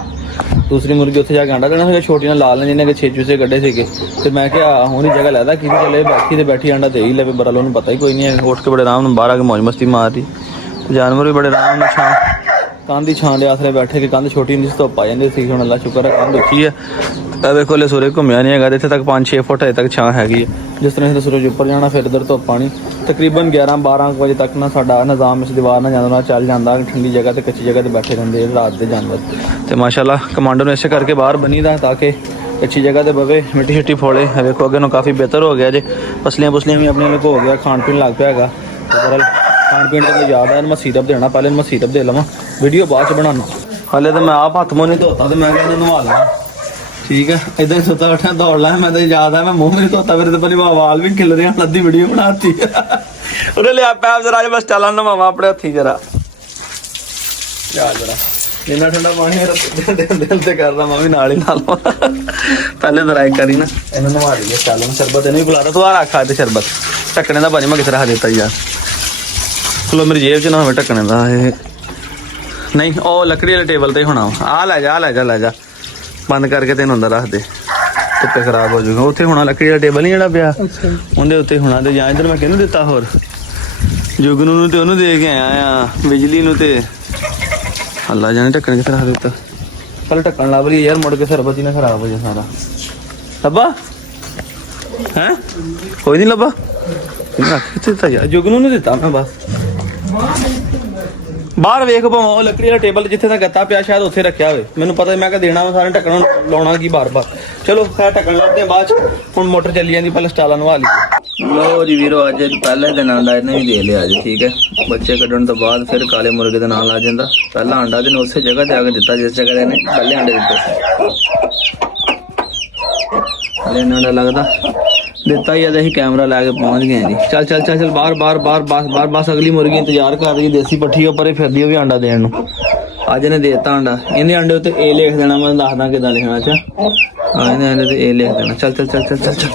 ਦੂਸਰੀ ਮੁਰਗੀ ਉੱਥੇ ਜਾ ਕੇ ਆਂਡਾ ਦੇਣਾ ਸੀਗਾ, ਛੋਟੀ ਨਾਲ ਲਾਲ ਨੇ ਜਿਹਨੇ ਕਿ 6 ਚੂਸੇ ਕੱਢੇ ਸੀਗੇ, ਤੇ ਮੈਂ ਕਿਹਾ ਹੁਣ ਹੀ ਜਗ੍ਹਾ ਲੈਦਾ ਕਿ ਚੱਲੇ ਬੈਠੀ ਆਂਡਾ ਦੇ ਹੀ ਲਵੇ, ਬਰਲ ਉਹਨੂੰ ਪਤਾ ਹੀ ਕੋਈ ਨਹੀਂ ਹੈ। ਉੱਠ ਕੇ ਬੜੇ ਆਰਾਮ ਨਾਲ ਬਾਹਰ ਆ ਕੇ ਮੌਜ ਮਸਤੀ ਮਾਰਦੀ, ਜਾਨਵਰ ਵੀ ਬੜੇ ਆਰਾਮ ਨਾਲ ਕੰਧ ਦੀ ਛਾਂ ਦੇ ਆਸਰੇ ਬੈਠੇ, ਕਿ ਕੰਧ ਛੋਟੀ ਹੁੰਦੀ ਸੀ ਧੁੱਪ ਆ ਜਾਂਦੀ ਸੀ, ਹੁਣ ਅੱਲਾ ਸ਼ੁਕਰ ਹੈ ਕੰਧ ਉੱਚੀ ਹੈ। ਇਹ ਵੇਖੋ ਹਲੇ ਸੂਰਜ ਘੁੰਮਿਆ ਨਹੀਂ ਹੈਗਾ, ਇੱਥੇ ਤੱਕ 5-6 ਫੁੱਟ ਹਜੇ ਤੱਕ ਛਾਂ ਹੈਗੀ ਹੈ। ਜਿਸ ਤਰ੍ਹਾਂ ਇੱਥੇ ਸੂਰਜ ਉੱਪਰ ਜਾਣਾ ਫਿਰ ਇੱਧਰ ਧੁੱਪ ਆਉਣੀ। ਤਕਰੀਬਨ 11-12 ਵਜੇ ਤੱਕ ਨਾ ਸਾਡਾ ਨਿਜ਼ਾਮ ਇਸ ਦੀਵਾਰ ਨਾਲ ਜਾਂਦਾ ਚੱਲ ਜਾਂਦਾ, ਠੰਡੀ ਜਗ੍ਹਾ ਤੇ ਕੱਚੀ ਜਗ੍ਹਾ ਤੇ ਬੈਠੇ ਰਹਿੰਦੇ ਰਾਤ ਦੇ ਜਾਨਵਰ। ਤੇ ਮਾਸ਼ਾਅੱਲਾ ਕਮਾਂਡੋ ਨੂੰ ਇਸੇ ਕਰਕੇ ਬਾਹਰ ਬਣੀ ਦਾ ਤਾਂ ਕਿ ਕੱਚੀ ਜਗ੍ਹਾ ਤੇ ਬਵੇ, ਮਿੱਟੀ ਛਿੱਟੀ ਫੋੜੇ। ਵੇਖੋ ਅੱਗੇ ਨੂੰ ਕਾਫੀ ਬਿਹਤਰ ਹੋ ਗਿਆ ਜੇ, ਪਸਲੀਆਂ ਵੀ ਆਪਣੇ ਲੋਕ ਹੋ ਗਿਆ, ਖਾਣ ਪੀਣ ਲੱਗ ਪਿਆ ਹੈਗਾ। ਖਾਣ ਪੀਣ ਤੋਂ ਯਾਦ ਹੈ, ਮੈਂ ਸੀਰਪ ਦੇਣਾ, ਪਹਿਲੇ ਮੈਂ ਸੀਰਪ ਦੇ ਲਵਾਂ, ਵੀਡੀਓ ਬਾਅਦ 'ਚ ਬਣਾਉਣਾ। ਹਾਲੇ ਤਾਂ ਮੈਂ ਆਪ ਹੱਥ ਮੂੰਹ ਨਹੀਂ ਧੋਤਾ ਤੇ ਮੈਂ ਕਹਿੰਦਾ ਨਵਾ ਲਾਂ, ਠੀਕ ਹੈ। ਇੱਦਾਂ ਹੀ ਸੁੱਤਾ ਉੱਠਿਆ ਦੌੜ ਲਾ, ਮੈਂ ਤਾਂ ਯਾਦ ਹੈ ਮੈਂ ਮੂੰਹ ਨਹੀਂ ਧੋਤਾ, ਮੇਰੇ ਤਾਂ ਪਹਿਲੇ ਵਾਲ ਵੀ ਖਿਲ ਰਹੇ ਹਨ, ਅੱਧੀ ਵੀਡੀਓ ਬਣਾਤੀ। ਉਹਨੇ ਲਿਆ ਪੈਪ ਜਰਾ ਬਸ ਚਾਲਾਂ ਨਵਾਵਾਂ ਆਪਣੇ ਹੱਥੀ ਜਰਾ ਇੰਨਾ ਠੰਡਾ ਪਾਣੀ ਦਿਲ ਤੇ ਕਰਦਾ ਮੈਂ ਵੀ ਨਾਲ ਹੀ ਨਾਲ ਪਹਿਲੇ ਤਾਂ ਰਾਇ ਕਰੀ ਨਾ ਇਹਨਾਂ ਨਵਾ ਲਈਏ। ਚੱਲ ਮੈਂ ਸ਼ਰਬਤ ਇਹਨੂੰ ਵੀ ਬੁਲਾਦਾ, ਤੂੰ ਆ ਰੱਖਾ ਤੇ ਸ਼ਰਬਤ ਢੱਕਣੇ ਦਾ ਭਾਜੀ ਮੈਂ ਕਿਥੇ ਰੱਖ ਦਿੱਤਾ ਯਾਰ। ਚਲੋ ਮੇਰੀ ਜੇਬ 'ਚ ਨਾ ਹੋਵੇ ਢੱਕਣੇ ਦਾ, ਇਹ ਨਹੀਂ ਉਹ ਲੱਕੜੀ ਵਾਲੇ ਟੇਬਲ ਤੇ ਹੋਣਾ। ਆ ਲੈ ਜਾ ਬੰਦ ਕਰਕੇ ਤੈਨੂੰ ਅੰਦਰ ਰੱਖ ਦੇ, ਧੁੱਪੇ ਖਰਾਬ ਹੋ ਜਾਊਗਾ। ਉੱਥੇ ਹੋਣਾ ਲੱਕੜੀ ਵਾਲਾ ਟੇਬਲ ਨਹੀਂ ਜਿਹੜਾ ਪਿਆ, ਉਹਦੇ ਉੱਤੇ ਹੋਣਾ। ਤੇ ਜਾਂ ਇੱਧਰ ਮੈਂ ਕਿਹਨੂੰ ਦਿੱਤਾ, ਹੋਰ ਜੁਗਨੂ ਨੂੰ ਤੇ ਉਹਨੂੰ ਦੇ ਕੇ ਆਇਆ ਆ, ਬਿਜਲੀ ਨੂੰ ਤੇ ਅੱਲਾ ਜਾਣੇ ਢੱਕਣ ਕਿੱਥੇ ਰੱਖ ਦਿੱਤਾ। ਪਹਿਲਾਂ ਢੱਕਣ ਲੱਭ ਲਈ ਯਾਰ, ਮੁੜ ਕੇ ਸਰਬਤ ਹੀ ਨਾ ਖਰਾਬ ਹੋ ਜਾ ਸਾਰਾ। ਲੱਭਾ ਹੈ ਕੋਈ ਨਹੀਂ ਲੱਭਾ, ਕਿੱਥੇ ਦਿੱਤਾ ਯਾਰ, ਜੁਗਨੂ ਨੂੰ ਦਿੱਤਾ ਮੈਂ ਬਸ। ਬਾਹਰ ਵੇਖ ਭਾਵੇਂ ਉਹ ਲੱਕੜੀ ਵਾਲਾ ਟੇਬਲ ਜਿੱਥੇ ਦਾ ਗੱਤਾ ਪਿਆ ਸ਼ਾਇਦ ਉੱਥੇ ਰੱਖਿਆ ਹੋਵੇ, ਮੈਨੂੰ ਪਤਾ ਮੈਂ ਕਿਹਾ ਦੇਣਾ ਵਾ ਸਾਰੇ ਢੱਕਣ ਲਾਉਣਾ ਕੀ ਬਾਰ-ਬਾਰ। ਚਲੋ ਖੈਰ ਢੱਕਣ ਲੱਭਦੇ ਬਾਅਦ 'ਚ, ਹੁਣ ਮੋਟਰ ਚੱਲੀ ਜਾਂਦੀ, ਪਹਿਲਾਂ ਸਟਾਲਾਂ ਨਵਾ ਲਈ। ਲਓ ਜੀ ਵੀਰੋ, ਅੱਜ ਪਹਿਲੇ ਦਿਨ ਆਂਡਾ ਇਹਨੇ ਵੀ ਦੇ ਲਿਆ ਅੱਜ, ਠੀਕ ਹੈ। ਬੱਚੇ ਕੱਢਣ ਤੋਂ ਬਾਅਦ ਫਿਰ ਕਾਲੇ ਮੁਰਗੇ ਦਾ ਨਾਂ ਲਾ ਜਾਂਦਾ। ਪਹਿਲਾਂ ਆਂਡਾ ਇਹਨੇ ਉਸੇ ਜਗ੍ਹਾ ਤੇ ਆ ਕੇ ਦਿੱਤਾ ਜਿਸ ਜਗ੍ਹਾ ਤੇ ਇਹਨੇ ਪਹਿਲੇ ਆਂਡੇ ਦਿੱਤੇ। ਹਲੇ ਇਹਨਾਂ ਦਾ ਲੱਗਦਾ ਦਿੱਤਾ ਹੀ ਆ ਤੇ ਅਸੀਂ ਕੈਮਰਾ ਲੈ ਕੇ ਪਹੁੰਚ ਗਏ ਜੀ। ਚੱਲ ਚੱਲ ਚੱਲ ਚੱਲ ਬਾਹਰ ਬਾਹਰ ਬਾਹਰ ਬਸ ਅਗਲੀ ਮੁਰਗੀ ਇੰਤਜ਼ਾਰ ਕਰ ਰਹੀ ਦੇਸੀ ਪੱਠੀ ਉੱਪਰ ਫਿਰਦੀ ਉਹ ਵੀ ਆਂਡਾ ਦੇਣ ਨੂੰ। ਅੱਜ ਇਹਨੇ ਦੇਤਾ ਆਂਡਾ, ਇਹਨੇ ਆਂਡੇ ਉੱਤੇ ਏ ਲਿਖ ਦੇਣਾ, ਮੈਂ ਦੱਸਦਾ ਕਿੱਦਾਂ ਲਿਖਣਾ। ਅੱਛਾ ਇਹਨੇ ਆਂਡੇ ਤੇ ਏ ਲਿਖ ਦੇਣਾ। ਚੱਲ ਚੱਲ ਚੱਲ ਚੱਲ ਚੱਲ ਚੱਲ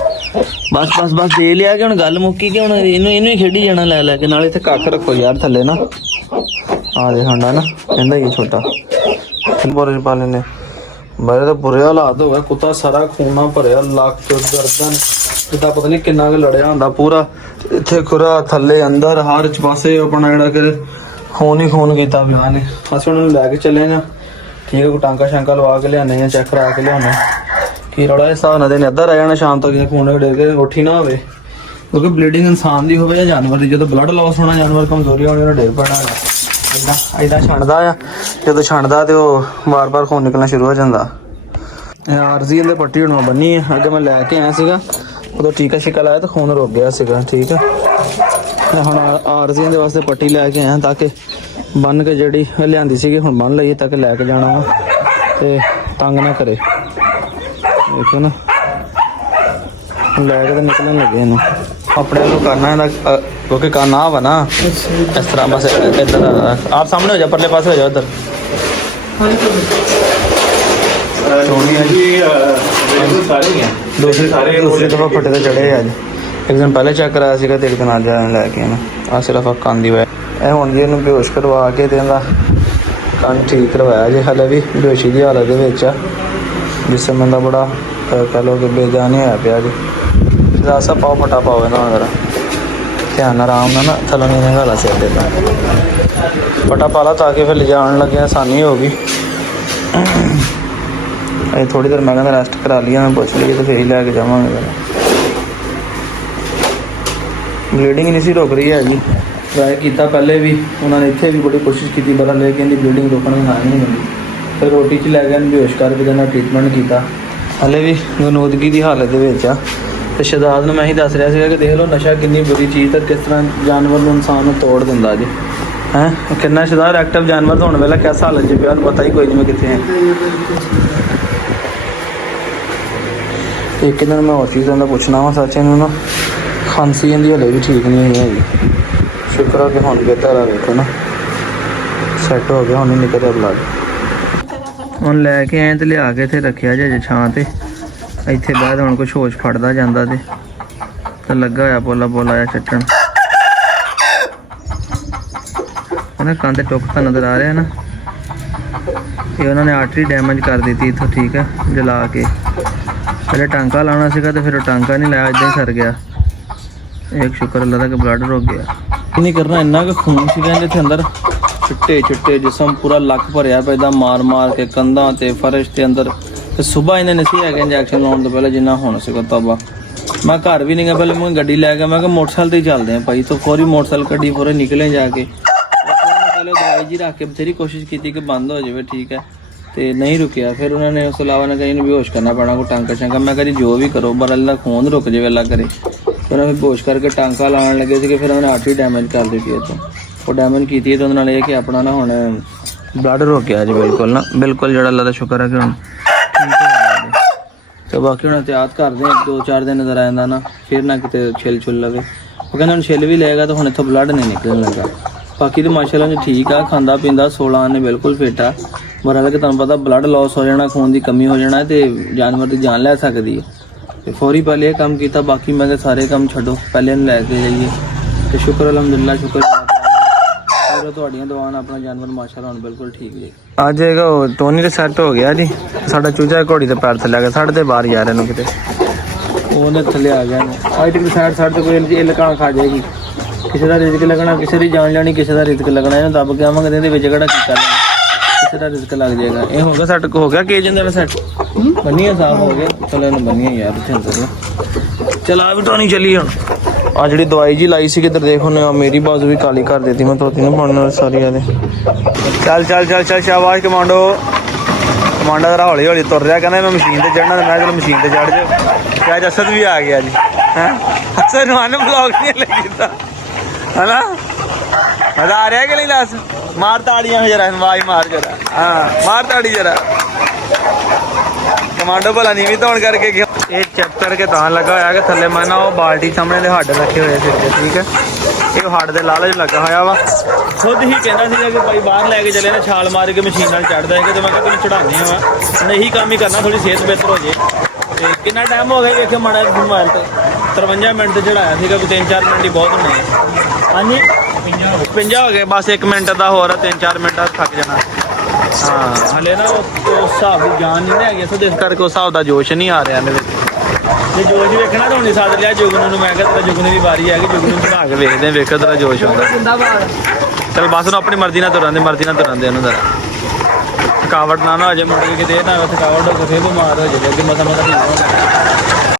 ਬਸ ਦੇ ਲਿਆ ਕਿ ਹੁਣ ਗੱਲ ਮੁੱਕੀ ਕਿ ਹੁਣ ਇਹਨੂੰ ਹੀ ਖੇਡੀ ਜਾਣਾ ਲੈ ਲੈ ਕੇ। ਨਾਲ ਇੱਥੇ ਕੱਖ ਰੱਖੋ ਯਾਰ ਥੱਲੇ ਨਾ, ਆ ਦੇ ਆਂਡਾ ਨਾ ਕਹਿੰਦਾ ਹੀ ਛੋਟਾ ਬੋਰੇ ਪਾ ਲੈਨੇ। ਮੇਰੇ ਤਾਂ ਬੁਰੇ ਹਾਲਾਤ ਹੋ ਗਏ, ਕੁੱਤਾ ਸਾਰਾ ਖੂਨਾ ਭਰਿਆ, ਲੱਕ ਗਰਦਨ ਜਿੱਦਾਂ ਪਤਾ ਨਹੀਂ ਕਿੰਨਾ ਕੁ ਲੜਿਆ ਹੁੰਦਾ ਪੂਰਾ। ਇੱਥੇ ਖੁਰਾ ਥੱਲੇ ਅੰਦਰ ਹਰ ਚ ਪਾਸੇ ਆਪਣਾ ਜਿਹੜਾ ਕਿ ਖੂਨ ਹੀ ਖੂਨ ਕੀਤਾ ਵਿਆਹ ਨੇ। ਅਸੀਂ ਉਹਨਾਂ ਨੂੰ ਲੈ ਕੇ ਚੱਲੇ ਨਾ, ਠੀਕ ਹੈ, ਕੋਈ ਟਾਂਕਾ ਸ਼ਾਂਕਾ ਲਵਾ ਕੇ ਲਿਆਉਂਦੇ ਜਾਂ ਚੈੱਕ ਕਰਾ ਕੇ ਲਿਆਉਂਦੇ ਕੀ ਰੌਲਾ। ਇਸ ਹਿਸਾਬ ਨਾਲ ਦੇ ਨੇ ਅੱਧਾ ਰਹਿ ਜਾਣਾ ਸ਼ਾਮ ਤੱਕ, ਖੂਨ ਡੇਗ ਕੇ ਉੱਠੀ ਨਾ ਹੋਵੇ, ਕਿਉਂਕਿ ਬਲੀਡਿੰਗ ਇਨਸਾਨ ਦੀ ਹੋਵੇ ਜਾਂ ਜਾਨਵਰ ਦੀ। ਜਦੋਂ ਬਲੱਡ ਲਾਸ ਹੋਣਾ, ਜਾਨਵਰ ਕਮਜ਼ੋਰੀ ਹੋਣੀ, ਉਹਨੇ ਡੇਗ ਪੈਣਾ। ਏਦਾਂ ਛੱਡਦਾ ਆ, ਜਦੋਂ ਛੱਡਦਾ ਤੇ ਉਹ ਵਾਰ-ਵਾਰ ਖੂਨ ਨਿਕਲਣਾ ਸ਼ੁਰੂ ਹੋ ਜਾਂਦਾ। ਆਰਜ਼ੀ ਇਹਦੇ ਪੱਟੀ ਹੁਣ ਬੰਨੀ ਹੈ। ਅੱਗੇ ਮੈਂ ਲੈ ਕੇ ਆਇਆ ਸੀਗਾ, ਉਦੋਂ ਟੀਕਾ ਛਿਕਾ ਲਾਇਆ ਤਾਂ ਖੂਨ ਰੁਕ ਗਿਆ ਸੀਗਾ, ਠੀਕ ਹੈ। ਮੈਂ ਹੁਣ ਆਰਜ਼ੀ ਦੇ ਵਾਸਤੇ ਪੱਟੀ ਲੈ ਕੇ ਆਇਆ ਤਾਂ ਕਿ ਬੰਨ ਕੇ ਜਿਹੜੀ ਲਿਆਂਦੀ ਸੀਗੀ ਹੁਣ ਬੰਨ ਲਈਏ ਤਾਂ ਕਿ ਲੈ ਕੇ ਜਾਣਾ ਵਾ ਤੇ ਤੰਗ ਨਾ ਕਰੇ। ਦੇਖੋ ਨਾ ਲੈ ਕੇ ਤਾਂ ਨਿਕਲਣ ਲੱਗੇ ਇਹਨੂੰ। ਆਪਣੇ ਵੱਲੋਂ ਕਰਨਾ ਇਹਦਾ, ਕਿਉਂਕਿ ਕਰਨਾ ਆ ਵਾ ਨਾ ਇਸ ਤਰ੍ਹਾਂ। ਬਸ ਇੱਧਰ ਆਪ ਸਾਹਮਣੇ ਹੋ ਜਾ, ਪਰਲੇ ਪਾਸੇ ਹੋ ਜਾ ਉੱਧਰ। ਦੂਸਰੀ ਦਫਾ ਫੱਟੇ ਤੇ ਚੜੇ ਅੱਜ। ਇੱਕ ਦਿਨ ਪਹਿਲੇ ਚੈੱਕ ਕਰਾਇਆ ਸੀਗਾ ਤੇ ਇੱਕ ਦਿਨ ਅੱਜ ਲੈ ਕੇ ਆਣਾ। ਆ ਸਿਰਫ ਕੰਨ ਦੀ ਵਜ੍ਹਾ ਇਹ ਹੁਣ ਜੀ ਇਹਨੂੰ ਬੇਹੋਸ਼ ਕਰਵਾ ਕੇ ਤੇ ਇਹਦਾ ਕੰਨ ਠੀਕ ਕਰਵਾਇਆ ਜੇ। ਹਾਲੇ ਵੀ ਬੇਹੋਸ਼ੀ ਦੀ ਹਾਲਤ ਦੇ ਵਿੱਚ ਆ, ਜਿਸ ਸਮੇਂ ਦਾ ਬੜਾ ਕਹਿ ਲਓ ਕਿ ਬੇਜਾਨ ਹੀ ਹੋਇਆ ਪਿਆ ਜੀ। ਰਾਸਾ ਪਾਓ ਫਟਾ ਪਾਓ ਇਹਨਾਂ ਜ਼ਰਾ ਧਿਆਨ ਨਾਲ, ਆਰਾਮ ਨਾਲ ਨਾ ਥੱਲੋਂ ਨਹੀਂ ਨਿਕਾਲਾ ਸਿਰ ਦੇ ਫਟਾ ਪਾ ਲਾ ਤਾਂ ਕਿ ਫਿਰ ਲਿਜਾਣ ਲੱਗੇ ਆਸਾਨੀ ਹੋਊਗੀ। ਅਜੇ ਥੋੜੀ ਦੇਰ ਮੈਂ ਕਹਿੰਦਾ ਰੈਸਟ ਕਰਾ ਲਈਏ, ਮੈਂ ਪੁੱਛ ਲਈਏ ਤੇ ਫਿਰ ਹੀ ਲੈ ਕੇ ਜਾਵਾਂਗੇ। ਬਲੀਡਿੰਗ ਨਹੀਂ ਸੀ ਰੁਕ ਰਹੀ ਹੈ ਜੀ। ਟਰਾਈ ਕੀਤਾ ਪਹਿਲੇ ਵੀ, ਉਹਨਾਂ ਨੇ ਇੱਥੇ ਵੀ ਬੜੀ ਕੋਸ਼ਿਸ਼ ਕੀਤੀ ਪਰ ਲੈ ਕੇ ਇਹਦੀ ਬਲੀਡਿੰਗ ਰੁਕਣ ਦੀ ਨਾ ਨਹੀਂ ਮਿਲੀ। ਫਿਰ ਰੋਟੀ 'ਚ ਲੈ ਕੇ ਇਹਨੂੰ ਬੇਹੋਸ਼ ਕਰਕੇ ਇਹਦਾ ਟ੍ਰੀਟਮੈਂਟ ਕੀਤਾ। ਹਾਲੇ ਵੀ ਗਨੋਦਗੀ ਦੀ ਹਾਲਤ ਦੇ ਵਿੱਚ ਆ। ਤੇ ਸ਼ਹਜ਼ਾਦ ਨੂੰ ਮੈਂ ਹੀ ਦੱਸ ਰਿਹਾ ਸੀਗਾ ਕਿ ਦੇਖ ਲਓ ਨਸ਼ਾ ਕਿੰਨੀ ਬੁਰੀ ਚੀਜ਼ ਹੈ, ਕਿਸ ਤਰ੍ਹਾਂ ਜਾਨਵਰ ਨੂੰ ਇਨਸਾਨ ਨੂੰ ਤੋੜ ਦਿੰਦਾ ਜੀ। ਹੈਂ ਕਿੰਨਾ ਸ਼ਹਜ਼ਾਦ ਐਕਟਿਵ ਜਾਨਵਰ ਤਾਂ ਹੁਣ ਵੇਲਾ ਕਿਆ ਹਾਲਤ 'ਚ ਪਿਆ, ਉਹਨੂੰ ਪਤਾ ਹੀ ਕੋਈ ਨਹੀਂ ਮੈਂ ਕਿੱਥੇ ਹਾਂ। ਇੱਕ ਦਿਨ ਮੈਂ ਹੋਰ ਚੀਜ਼ਾਂ ਦਾ ਪੁੱਛਣਾ ਵਾ ਸੱਚ, ਇਹਨੂੰ ਨਾ ਖਾਂਸੀ ਇਹਦੀ ਹਲੇ ਵੀ ਠੀਕ ਨਹੀਂ ਹੋਈ ਹੈਗੀ। ਸ਼ੁਕਰ ਆ ਕਿ ਹੁਣ ਬਿਹਤਰ ਆ, ਵੇਖੋ ਨਾ ਸੈੱਟ ਹੋ ਗਿਆ, ਹੁਣ ਨਹੀਂ ਨਿਕਲਿਆ ਬਲੱਡ। ਹੁਣ ਲੈ ਕੇ ਆਏ ਤੇ ਲਿਆ ਕੇ ਇੱਥੇ ਰੱਖਿਆ ਜੇ ਛਾਂ ਤੇ, ਇੱਥੇ ਬਾਅਦ ਹੁਣ ਕੁਛ ਹੋਸ਼ ਫੜਦਾ ਜਾਂਦਾ ਤੇ ਲੱਗਾ ਹੋਇਆ ਪੋਲਾ ਆ ਚੱਟਣ ਹੈ ਨਾ। ਕੰਨ ਤੇ ਟੁੱਕ ਤਾਂ ਨਜ਼ਰ ਆ ਰਿਹਾ ਨਾ। ਇਹ ਉਹਨਾਂ ਨੇ ਆਰਟਰੀ ਡੈਮੇਜ ਕਰ ਦਿੱਤੀ ਇੱਥੋਂ, ਠੀਕ ਹੈ, ਜਲਾ ਕੇ। ਪਹਿਲੇ ਟਾਂਕਾ ਲਾਉਣਾ ਸੀਗਾ ਤੇ ਫਿਰ ਉਹ ਟਾਂਕਾ ਨਹੀਂ ਲਾਇਆ, ਇੱਦਾਂ ਹੀ ਸਰ ਗਿਆ। ਇੱਕ ਸ਼ੁਕਰ ਅੱਲਾ ਦਾ ਕਿ ਬਲੱਡ ਰੁਕ ਗਿਆ। ਨਹੀਂ ਕਰਨਾ ਇੰਨਾ ਕਿ ਖੂਨ ਸੀਗਾ ਇਹਦੇ ਇੱਥੇ ਅੰਦਰ, ਚਿੱਟੇ ਜਿਸਮ ਪੂਰਾ ਲੱਕ ਭਰਿਆ ਪਿਆ ਇੱਦਾਂ ਮਾਰ ਕੇ ਕੰਧਾਂ ਤੇ ਫਰਸ਼ ਤੇ ਅੰਦਰ। ਤੇ ਸੁਬਾਹ ਇਹਨੇ ਨਹੀਂ ਹੈਗਾ ਇੰਜੈਕਸ਼ਨ ਲਾਉਣ ਤੋਂ ਪਹਿਲਾਂ ਜਿੰਨਾ ਹੋਣਾ ਸੀਗਾ ਤੌਬਾ। ਮੈਂ ਘਰ ਵੀ ਨਹੀਂ ਗਿਆ, ਪਹਿਲੇ ਮੈਂ ਗੱਡੀ ਲੈ ਕੇ ਮੈਂ ਕਿਹਾ ਮੋਟਰਸਾਈਕਲ ਤੇ ਹੀ ਚੱਲਦੇ ਹਾਂ ਭਾਈ। ਤੋਂ ਫੌਰੀ ਮੋਟਰਸਾਈਕਲ ਕੱਢੀ, ਫੌਰੀ ਨਿਕਲੇ ਜਾ ਕੇ। ਪਹਿਲੇ ਦਵਾਈ ਜੀ ਰੱਖ ਕੇ ਬਥੇਰੀ ਕੋਸ਼ਿਸ਼ ਕੀਤੀ ਕਿ ਬੰਦ ਹੋ ਜਾਵੇ, ਠੀਕ ਹੈ, ਤੇ ਨਹੀਂ ਰੁਕਿਆ। ਫਿਰ ਉਹਨਾਂ ਨੇ ਉਸ ਤੋਂ ਇਲਾਵਾ ਨੇ ਕਹੀ ਇਹਨੂੰ ਬੇਹੋਸ਼ ਕਰਨਾ ਪੈਣਾ, ਕੋਈ ਟਾਂਕਾ ਸ਼ਾਂਕਾ। ਮੈਂ ਕਿਹਾ ਜੀ ਜੋ ਵੀ ਕਰੋ ਪਰ ਅੱਲਾ ਖੂਨ ਰੁਕ ਜਾਵੇ ਅੱਲਾ ਕਰੇ। ਉਹਨਾਂ ਨੇ ਬੇਹੋਸ਼ ਕਰਕੇ ਟਾਂਕਾ ਲਾਉਣ ਲੱਗੇ ਸੀਗੇ। ਫਿਰ ਉਹਨਾਂ ਨੇ ਆਰਟਰੀ ਡੈਮੇਜ ਕਰ ਦਿੱਤੀ ਇੱਥੋਂ, ਉਹ ਡੈਮੇਜ ਕੀਤੀ ਹੈ। ਤੇ ਉਹਦੇ ਨਾਲ ਇਹ ਕਿ ਆਪਣਾ ਨਾ ਹੁਣ ਬਲੱਡ ਰੁਕ ਗਿਆ ਜੀ ਬਿਲਕੁਲ ਨਾ, ਬਿਲਕੁਲ ਜਿਹੜਾ ਅੱਲਾ ਦਾ ਸ਼ੁਕਰ ਹੈ ਕਿ ਹੁਣ ਠੀਕ ਹੋ ਗਿਆ। ਤੇ ਬਾਕੀ ਹੁਣ ਇਹਤਿਆਤ ਕਰਦੇ ਹਾਂ, 2-4 ਦਿਨ ਨਜ਼ਰ ਆ ਜਾਂਦਾ ਨਾ, ਫਿਰ ਨਾ ਕਿਤੇ ਛਿੱਲ ਲਵੇ। ਉਹ ਕਹਿੰਦਾ ਹੁਣ ਛਿੱਲ ਵੀ ਲਏਗਾ ਤਾਂ ਹੁਣ ਇੱਥੋਂ ਬਲੱਡ ਨਹੀਂ ਨਿਕਲਣ ਲੱਗਾ। ਬਾਕੀ ਤਾਂ ਮਾਸ਼ਾਅੱਲਾ ਜੀ ਠੀਕ ਆ, ਖਾਂਦਾ ਪੀਂਦਾ 16 ਨੇ ਬਿਲਕੁਲ ਫਿੱਟ ਆ। ਮਰਾ ਕਿ ਤੁਹਾਨੂੰ ਪਤਾ ਬਲੱਡ ਲਾਸ ਹੋ ਜਾਣਾ, ਖੂਨ ਦੀ ਕਮੀ ਹੋ ਜਾਣਾ ਤੇ ਜਾਨਵਰ ਦੀ ਜਾਨ ਲੈ ਸਕਦੀ ਹੈ। ਤੇ ਫੌਰੀ ਪਹਿਲੇ ਇਹ ਕੰਮ ਕੀਤਾ। ਬਾਕੀ ਮੈਂ ਕਿਹਾ ਸਾਰੇ ਕੰਮ ਛੱਡੋ, ਪਹਿਲੇ ਇਹਨੂੰ ਲੈ ਕੇ ਜਾਈਏ। ਤੇ ਸ਼ੁਕਰ ਅਲਹਮਦੁਲਿਲਾ, ਸ਼ੁਕਰ ਤੁਹਾਡੀਆਂ ਦੁਆਵਾਂ ਨਾਲ ਆਪਣਾ ਜਾਨਵਰ ਮਾਸ਼ਾਅੱਲਾ ਹੁਣ ਬਿਲਕੁਲ ਠੀਕ ਜੀ। ਅੱਜ ਉਹ ਟੋਨੀ ਤੇ ਸੈੱਟ ਹੋ ਗਿਆ ਜੀ। ਸਾਡਾ ਚੂਚਾ ਘੋੜੀ ਤੇ ਪੈਰ ਥੱਲੇ ਆ ਗਿਆ, ਸਾਡੇ ਤੇ ਬਾਹਰ ਯਾਰ ਇਹਨੂੰ ਕਿਤੇ ਉਹਨੇ ਥੱਲੇ ਆ ਗਿਆ। ਆਈਟੀ ਦੀ ਸਾਈਡ ਤੇ ਕੋਈ ਇਹ ਲਕਾਣ ਖਾ ਜਾਏਗੀ। ਕਿਸੇ ਦਾ ਰਿਜ਼ਕ ਲੱਗਣਾ, ਕਿਸੇ ਦੀ ਜਾਨ ਲੈਣੀ, ਕਿਸੇ ਦਾ ਰਿਜ਼ਕ ਲੱਗਣਾ। ਇਹਨੂੰ ਦੱਬ ਕੇ ਆਵਾਂਗੇ ਇਹਦੇ ਵਿੱਚ ਕਿਹੜਾ ਕੀਤਾ ਕਿਸੇ ਦਾ ਰਿਜ਼ਕ ਲੱਗ ਜਾਏਗਾ। ਇਹ ਹੋ ਗਿਆ ਸੈੱਟ, ਹੋ ਗਿਆ ਕੇਜ ਅੰਦਰ ਸੈੱਟ, ਬੰਨੀਆਂ ਸਾਫ਼ ਹੋ ਗਿਆ। ਚਲੋ ਇਹਨੂੰ ਬੰਨੀਆਂ ਯਾਰ ਇੱਥੇ ਅੰਦਰ। ਚਲ ਆ ਵੀ ਟੋਨੀ ਚੱਲੀ ਹੁਣ। ਆ ਜਿਹੜੀ ਦਵਾਈ ਜੀ ਲਾਈ ਸੀ ਕਿੱਧਰ ਦੇਖੋ ਨੇ, ਮੇਰੀ ਬਾਜ਼ੂ ਵੀ ਕਾਲੀ ਕਰ ਦਿੱਤੀ। ਮੈਂ ਧੋਤੀ ਨਾ ਪਾਉਣ ਸਾਰੀ ਇਹਦੇ। ਚੱਲ ਸ਼ਾਬਾਸ਼ ਕਮਾਂਡੋ ਜਰਾ ਹੌਲੀ ਹੌਲੀ ਤੁਰ ਰਿਹਾ। ਕਹਿੰਦਾ ਮੈਂ ਮਸ਼ੀਨ ਤੇ ਚੜਨਾ, ਮੈਂ ਚਲੋ ਮਸ਼ੀਨ ਤੇ ਚੜ ਜਾਓ। ਤੇ ਅੱਜ ਅਸਦ ਵੀ ਆ ਗਿਆ ਜੀ। ਹੈਂ ਅਸਦ ਨੂੰ ਆਨੇ ਬਲੌਗ ਨਹੀਂ ਲੱਗਦਾ ਹੈ ਨਾ, ਮਜ਼ਾ ਆ ਰਿਹਾ ਕਿ ਨਹੀਂ? ਦੱਸ ਮਾਰ ਤਾੜੀਆਂ ਜਰਾ, ਆਵਾਜ਼ ਮਾਰ ਜਰਾ। ਹਾਂ ਮਾਰ ਤਾੜੀ ਜਰਾ। ਕਮਾਂਡੋ ਭਲਾ ਨੀਵੀਂ ਧੌਣ ਕਰਕੇ ਇਹ ਚੈੱਕ ਕਰਕੇ ਤਾਂ ਲੱਗਾ ਹੋਇਆ ਕਿ ਥੱਲੇ ਮੈਂ ਨਾ ਉਹ ਬਾਲਟੀ ਸਾਹਮਣੇ ਦੇ ਹੱਡ ਰੱਖੇ ਹੋਏ ਫਿਰਦੇ, ਠੀਕ ਹੈ। ਇਹ ਹੱਡ ਦੇ ਲਾਲਚ ਲੱਗਾ ਹੋਇਆ ਵਾ। ਖੁਦ ਹੀ ਕਹਿੰਦਾ ਸੀਗਾ ਕਿ ਭਾਈ ਬਾਹਰ ਲੈ ਕੇ ਚੱਲੇ ਨਾ, ਛਾਲ ਮਾਰ ਕੇ ਮਸ਼ੀਨ ਨਾਲ ਚੜ੍ਹਦਾ ਹੈਗਾ, ਤੇ ਮੈਂ ਕਿਹਾ ਤੈਨੂੰ ਚੜਾਉਂਦੇ ਆ ਵਾ, ਇਹੀ ਕੰਮ ਹੀ ਕਰਨਾ, ਥੋੜੀ ਸਿਹਤ ਬਿਹਤਰ ਹੋ ਜੇ। ਤੇ ਕਿੰਨਾ ਟਾਈਮ ਹੋ ਗਿਆ ਵੇਖਿਓ ਮਾੜਾ ਮੋਬਾਈਲ ਤੇ 53 ਮਿੰਟ ਤੇ ਚੜਾਇਆ ਸੀਗਾ, ਕੋਈ 3-4 ਮਿੰਟ ਹੀ ਬਹੁਤ ਹੁੰਦੇ। ਹਾਂਜੀ 50 ਹੋ ਗਏ, ਬਸ 1 ਮਿੰਟ ਦਾ ਹੋਰ, 3-4 ਮਿੰਟ ਥੱਕ ਜਾਣਾ। ਹਾਂ ਹਲੇ ਨਾ ਉਸ ਹਿਸਾਬ ਦੀ ਜਾਨ ਨਹੀਂ ਨਾ ਹੈਗੀ, ਇਸ ਕਰਕੇ ਉਸ ਹਿਸਾਬ ਦਾ ਜੋਸ਼ ਨਹੀਂ ਆ ਰਿਹਾ ਇਹਦੇ ਵਿੱਚ। ਜੇ ਜੋਸ਼ ਵੇਖਣਾ ਤਾਂ ਹੁਣੇ ਸੱਦ ਲਿਆ ਜੁਗਨੂ ਨੂੰ, ਮੈਂ ਕਿਹਾ ਤੇਰਾ ਜੁਗਨੂ ਦੀ ਵਾਰੀ ਹੈਗੀ, ਜੁਗਨੂ ਬਣਾ ਕੇ ਵੇਖਦੇ, ਵੇਖੋ ਤੇਰਾ ਜੋਸ਼ ਹੁੰਦਾ। ਚਲ ਬਸ ਨੂੰ ਆਪਣੀ ਮਰਜ਼ੀ ਨਾਲ ਤੁਰਨ ਦੇ, ਮਰਜ਼ੀ ਨਾਲ ਤੁਰਨ ਦੇ ਉਹਨੂੰ ਜ਼ਰਾ, ਥਕਾਵਟ ਨਾ ਹੋ ਜਾਏ ਮੁੜ ਕੇ, ਕਿਤੇ ਨਾ ਥਕਾਵਟ ਹੋ ਕੇ ਫਿਰ ਬਿਮਾਰ ਹੋ ਜਾਵੇ, ਅੱਗੇ ਮਸਾ ਠੀਕ ਹੋਣਾ।